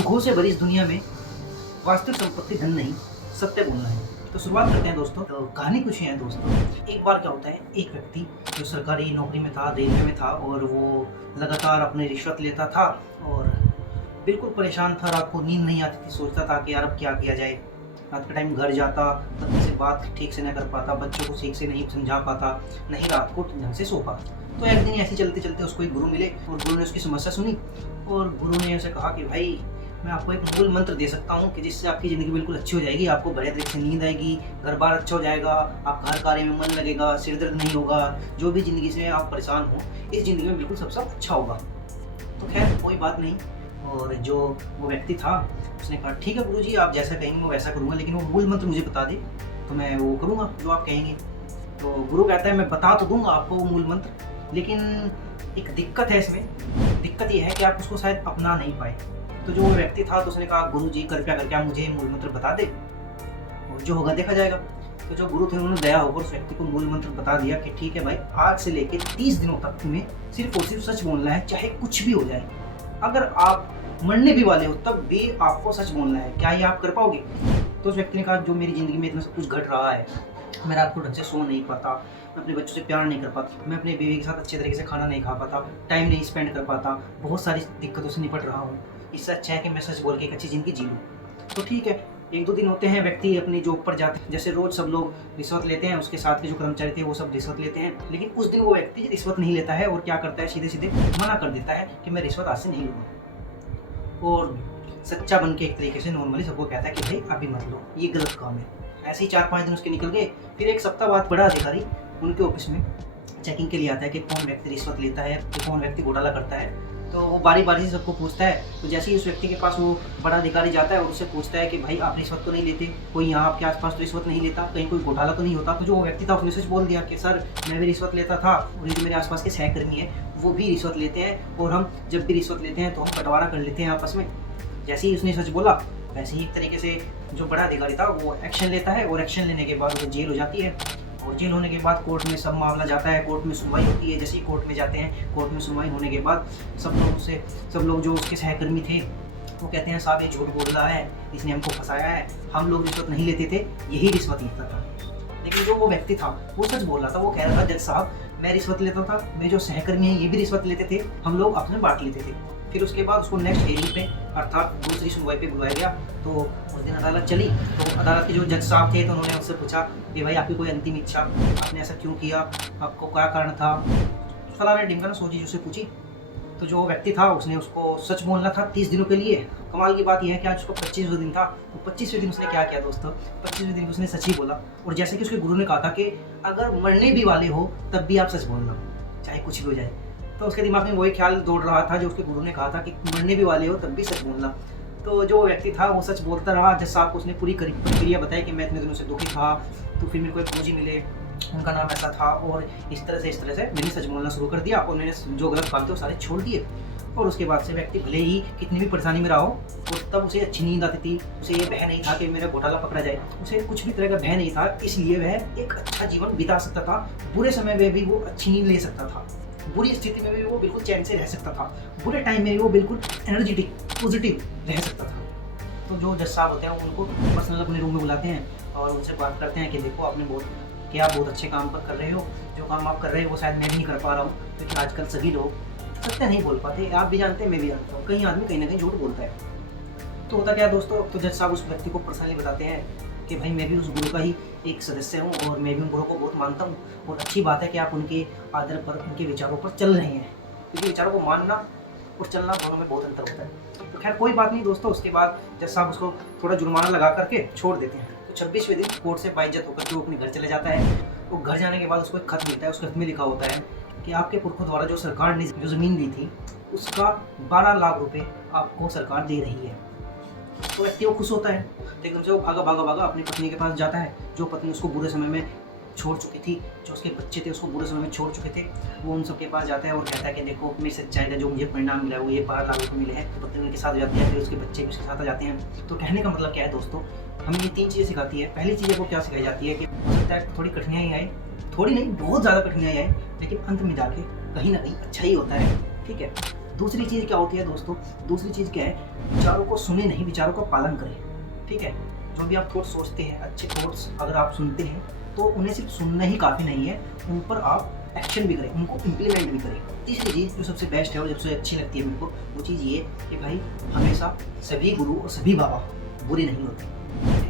दुखों से भरी इस दुनिया में वास्तविक संपत्ति धन नहीं, सत्य बोलना है। तो शुरुआत करते हैं दोस्तों। तो कहानी कुछ है दोस्तों। एक बार क्या होता है, एक व्यक्ति जो सरकारी नौकरी में था, रेलवे में था, और वो लगातार अपनी रिश्वत लेता था और बिल्कुल परेशान था। रात को नींद नहीं आती थी, सोचता था कि यार अब क्या किया जाए। रात के टाइम घर जाता, पत्नी से बात ठीक से नहीं कर पाता, बच्चों को ठीक से नहीं समझा पाता, नहीं रात को ढंग से सो पाता। तो एक दिन ऐसे चलते चलते उसको एक गुरु मिले और गुरु ने उसकी समस्या सुनी और गुरु ने उसे कहा कि भाई मैं आपको एक मूल मंत्र दे सकता हूँ कि जिससे आपकी ज़िंदगी बिल्कुल अच्छी हो जाएगी, आपको बढ़िया तरीके से नींद आएगी, घर बार अच्छा हो जाएगा, आप हर कार्य में मन लगेगा, सिर दर्द नहीं होगा, जो भी ज़िंदगी से आप परेशान हो इस ज़िंदगी में बिल्कुल सबसे अच्छा होगा। तो खैर कोई बात नहीं। और जो वो व्यक्ति था उसने कहा ठीक है गुरुजी, आप जैसा कहेंगे मैं वैसा करूँगा, लेकिन वो मूल मंत्र मुझे बता दे तो मैं वो करूँगा जो आप कहेंगे। तो गुरु कहता है मैं बता तो दूंगा आपको वो मूल मंत्र, लेकिन एक दिक्कत है इसमें। दिक्कत ये है कि आप उसको शायद अपना नहीं पाए। तो जो वो व्यक्ति था तो उसने कहा गुरुजी कृपया करके आप मुझे मूल मंत्र बता दे और जो होगा देखा जाएगा। तो जो गुरु थे उन्होंने दया होकर उस व्यक्ति को मूल मंत्र बता दिया कि ठीक है भाई, आज से लेके 30 दिनों तक तुम्हें सिर्फ और सिर्फ सच बोलना है, चाहे कुछ भी हो जाए। अगर आप मरने भी वाले हो तब भी आपको सच बोलना है। क्या ये आप कर पाओगे? तो उस व्यक्ति ने कहा जो मेरी ज़िंदगी में इतना सब कुछ घट रहा है, मैं रात को ढंग से सो नहीं पाता, मैं अपने बच्चों से प्यार नहीं कर पाता, मैं अपने बीवी के साथ अच्छे तरीके से खाना नहीं खा पाता, टाइम नहीं स्पेंड कर पाता, बहुत सारी दिक्कतों से निपट रहा हूँ। इससे अच्छा है कि मैं सच बोल के एक अच्छी ज़िंदगी जी लूँ। तो ठीक है, 1-2 दिन होते हैं, व्यक्ति अपनी जॉब पर जाते हैं। जैसे रोज़ सब लोग रिश्वत लेते हैं, उसके साथ के जो कर्मचारी थे वो सब रिश्वत लेते हैं, लेकिन उस दिन वो व्यक्ति रिश्वत नहीं लेता है और क्या करता है, सीधे सीधे मना कर देता है कि मैं रिश्वत आज से नहीं लूँगा। और सच्चा बन के एक तरीके से नॉर्मली सबको कहता है कि भाई अभी मत लो, ये गलत काम है। ऐसे ही 4-5 दिन उसके निकल गए। फिर एक सप्ताह बाद बड़ा अधिकारी उनके ऑफिस में चेकिंग के लिए आता है कि कौन व्यक्ति रिश्वत लेता है, कि कौन व्यक्ति घोटाला करता है। तो वो बारी बारी से सबको पूछता है। तो जैसे ही उस व्यक्ति के पास वो बड़ा अधिकारी जाता है और उससे पूछता है कि भाई आप रिश्वत तो नहीं लेते, कोई यहाँ आपके आसपास तो रिश्वत नहीं लेता, कहीं कोई घोटाला तो नहीं होता। तो जो वो व्यक्ति था उसने सच बोल दिया कि सर मैं भी रिश्वत लेता था और ये जो मेरे आसपास के सहकर्मी है वो भी रिश्वत लेते हैं, और हम जब भी रिश्वत लेते हैं तो हम बंटवारा कर लेते हैं आपस में। जैसे ही उसने सच बोला वैसे ही एक तरीके से जो बड़ा अधिकारी था वो एक्शन लेता है, और एक्शन लेने के बाद उसे जेल हो जाती है। और जेल होने के बाद कोर्ट में सब मामला जाता है, कोर्ट में सुनवाई होती है। जैसे ही कोर्ट में जाते हैं, कोर्ट में सुनवाई होने के बाद सब लोग जो उसके सहकर्मी थे वो कहते हैं साहब ये झूठ बोल रहा है, इसने हमको फंसाया है, हम लोग रिश्वत नहीं लेते थे, यही रिश्वत लेता था। लेकिन जो वो व्यक्ति था वो सच बोल रहा था। वो कह रहा था जज साहब मैं रिश्वत लेता था, मेरे जो सहकर्मी हैं ये भी रिश्वत लेते थे, हम लोग अपने बांट लेते थे। फिर उसके बाद उसको नेक्स्ट हियरिंग पे अर्थात दूसरी सुनवाई पे बुलाया गया। तो उस दिन अदालत चली। तो अदालत के जो जज साहब थे तो उन्होंने उससे पूछा कि भाई आपकी कोई अंतिम इच्छा, आपने ऐसा क्यों किया, आपको क्या कारण था, फलाना ढिमकाना सौ चीज़ उससे पूछी। तो जो व्यक्ति था उसने उसको सच बोलना था 30 दिनों के लिए। कमाल की बात यह है कि आज उसको 25वां दिन था। तो 25वें दिन उसने क्या किया दोस्तों, 25वें दिन उसने सच ही बोला। और जैसे कि उसके गुरु ने कहा था कि अगर मरने भी वाले हो तब भी आप सच बोलना, चाहे कुछ भी हो जाए। तो उसके दिमाग में वही ख्याल दौड़ रहा था जो उसके गुरु ने कहा था कि मरने भी वाले हो तब भी सच बोलना। तो जो व्यक्ति था वो सच बोलता रहा। जज साहब को उसने पूरी प्रक्रिया बताई कि मैं इतने दिनों से दुखी था, तो फिर मेरे को एक फौजी मिले, उनका नाम ऐसा था, और इस तरह से मैंने सच बोलना शुरू कर दिया और मैंने जो गलत काम थे वो सारे छोड़ दिए। और उसके बाद से व्यक्ति भले ही कितनी भी परेशानी में रहा हो, और तब उसे अच्छी नींद आती थी, उसे ये भय नहीं था कि मेरा घोटाला पकड़ा जाए, उसे कुछ भी तरह का भय नहीं था। इसलिए वह एक अच्छा जीवन बिता सकता था। बुरे समय में भी वो अच्छी नींद ले सकता था, बुरी स्थिति में भी वो बिल्कुल चैन से रह सकता था, बुरे टाइम में भी वो बिल्कुल एनर्जेटिक पॉजिटिव रह सकता था। तो जो जज साहब होते हैं उनको पर्सनल अपने रूम में बुलाते हैं और उनसे बात करते हैं कि देखो आपने बहुत अच्छे काम पर कर रहे हो, जो काम आप कर रहे हो वो शायद मैं भी नहीं कर पा रहा हूँ, क्योंकि आजकल सभी लोग सत्य नहीं बोल पाते। आप भी जानते हैं, मैं भी जानता हूँ, कई आदमी कहीं ना कहीं झूठ बोलता है। तो होता क्या है दोस्तों, तो जज साहब उस व्यक्ति को पर्सनली बताते हैं कि भाई मैं भी उस गुरु का ही एक सदस्य हूँ और मैं भी उन गुरु को बहुत मानता हूँ, और अच्छी बात है कि आप उनके आदर पर, उनके विचारों पर चल रहे हैं, क्योंकि विचारों को मानना और चलना दोनों में बहुत अंतर होता है। तो खैर कोई बात नहीं दोस्तों। उसके बाद जज साहब उसको थोड़ा जुर्माना लगा करके छोड़ देते हैं। तो 26वें दिन कोर्ट से बाइज्जत होकर के वो अपने घर चले जाता है। तो घर जाने के बाद उसको एक खत मिलता है। उस खत में लिखा होता है कि आपके पुरखों द्वारा जो सरकार ने जो ज़मीन दी थी उसका 12 लाख रुपए आपको सरकार दे रही है। तो व्यक्ति वो खुश होता है। तो एकदम से वो भागा अपनी पत्नी के पास जाता है, जो पत्नी उसको बुरे समय में छोड़ चुकी थी, जो उसके बच्चे थे उसको बुरे समय में छोड़ चुके थे। वो उन सबके पास जाता है और कहता है कि देखो मेरी सच्चाई का जो मुझे परिणाम मिला है वो ये 12 लाख रुपये मिले हैं। तो पत्नी उनके साथ जाती है, फिर उसके बच्चे भी उसके साथ आ जाते हैं। तो कहने का मतलब क्या है दोस्तों, हमें ये 3 चीज़ें सिखाती है। पहली चीज़ को क्या सिखाई जाती है कि हो सकता है थोड़ी कठिनाई आए, थोड़ी नहीं बहुत ज़्यादा कठिनाई आए, लेकिन अंत में जाके कहीं ना कहीं अच्छा ही होता है। ठीक है। दूसरी चीज़ क्या होती है दोस्तों, दूसरी चीज़ क्या है, विचारों को सुने नहीं, विचारों का पालन करें। ठीक है, जो भी आप थॉट्स सोचते हैं, अच्छे थॉट्स अगर आप सुनते हैं तो उन्हें सिर्फ सुनना ही काफ़ी नहीं है, उन पर आप एक्शन भी करें, उनको इम्प्लीमेंट भी करें। तीसरी चीज़ जो सबसे बेस्ट है और सबसे अच्छी लगती है मुझको, वो चीज़ ये कि भाई हमेशा सभी गुरु और सभी बाबा बुरे नहीं होते।